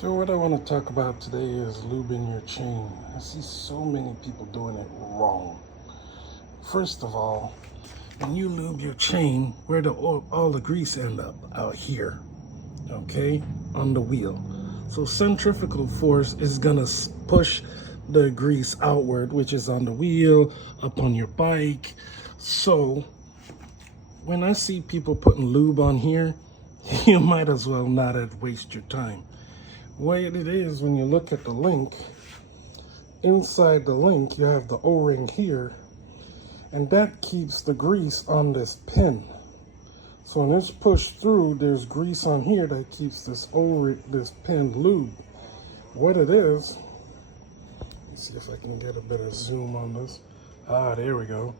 So what I want to talk about today is lubing your chain. I see so many people doing it wrong. First of all, when you lube your chain, where the all the grease end up? Out here, okay, on the wheel. So centrifugal force is gonna push the grease outward, which is on the wheel, up on your bike. So when I see people putting lube on here, you might as well not waste your time. Way it is, when you look at the link, inside the link you have the O-ring here, and that keeps the grease on this pin. So when it's pushed through, there's grease on here that keeps this pin lubed. What it is, let's see if I can get a bit of zoom on this. There we go.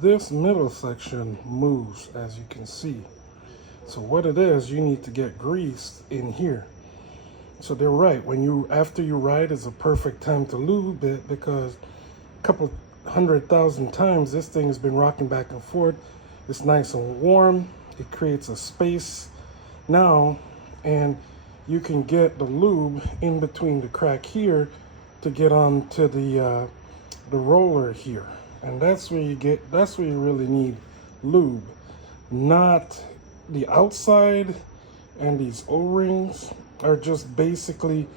This middle section moves, as you can see. So what it is, you need to get grease in here. So they're right. After you ride is a perfect time to lube it, because a couple 100,000 times this thing has been rocking back and forth. It's nice and warm. It creates a space now, and you can get the lube in between the crack here to get onto the roller here, and that's where you really need lube, not the outside. And these O-rings are just basically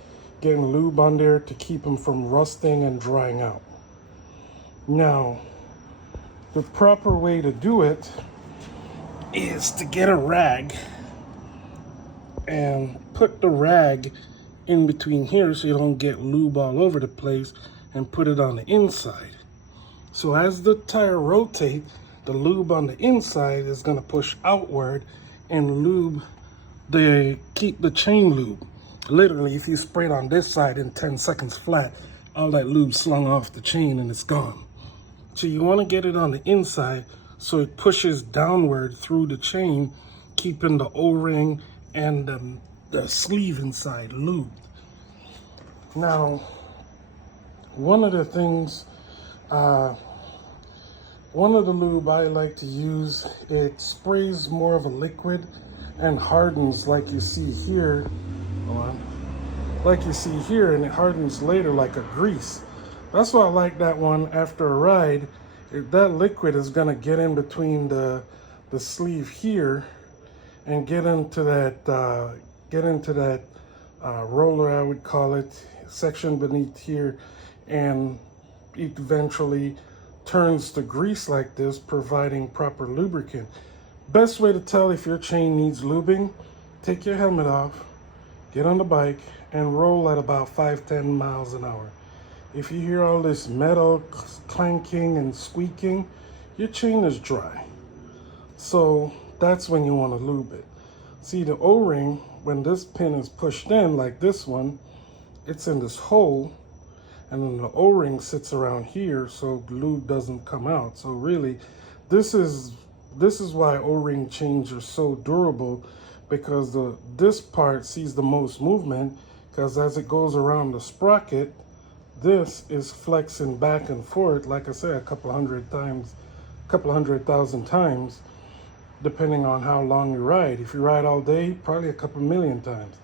getting lube on there to keep them from rusting and drying out. Now, the proper way to do it is to get a rag and put the rag in between here so you don't get lube all over the place, and put it on the inside. So as the tire rotates, the lube on the inside is going to push outward and lube keep the chain lube. Literally, if you spray it on this side in 10 seconds flat, all that lube slung off the chain and it's gone. So you want to get it on the inside so it pushes downward through the chain, keeping the O-ring and the sleeve inside lubed. Now, one of the lube I like to use, it sprays more of a liquid and hardens like you see here. Like you see here, and it hardens later like a grease. That's why I like that one after a ride. That liquid is gonna get in between the sleeve here and get into that roller, I would call it, section beneath here, and it eventually turns to grease like this, providing proper lubricant. Best way to tell if your chain needs lubing: take your helmet off, get on the bike, and roll at about 5-10 miles an hour. If you hear all this metal clanking and squeaking, your chain is dry. So that's when you want to lube it. See, the O-ring, when this pin is pushed in like this one, it's in this hole, and then the O-ring sits around here so the lube doesn't come out. So really, this is why O-ring chains are so durable, because this part sees the most movement, because as it goes around the sprocket, this is flexing back and forth, like I said, a couple hundred thousand times, depending on how long you ride. If you ride all day, probably a couple million times,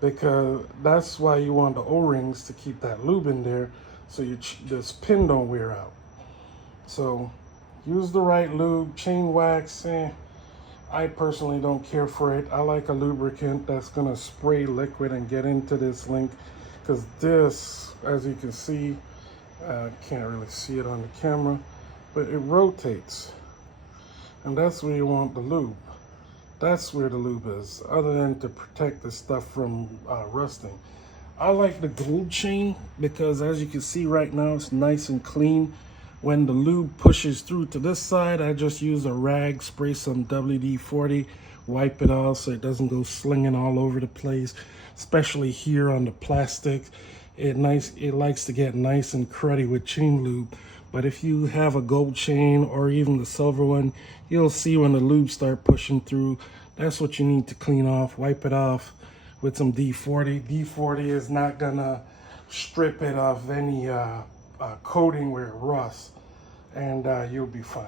because that's why you want the O-rings, to keep that lube in there so this pin don't wear out. So use the right lube. Chain wax, I personally don't care for it. I like a lubricant that's gonna spray liquid and get into this link, because this, as you can see, can't really see it on the camera, but it rotates, and that's where you want the lube. That's where the lube is, other than to protect the stuff from rusting. I like the gold chain because, as you can see right now, it's nice and clean. When the lube pushes through to this side, I just use a rag, spray some WD-40, wipe it off so it doesn't go slinging all over the place, especially here on the plastic. It likes to get nice and cruddy with chain lube. But if you have a gold chain or even the silver one, you'll see when the lube start pushing through. That's what you need to clean off. Wipe it off with some D40. D40 is not gonna strip it of any coating where it rusts, and you'll be fine.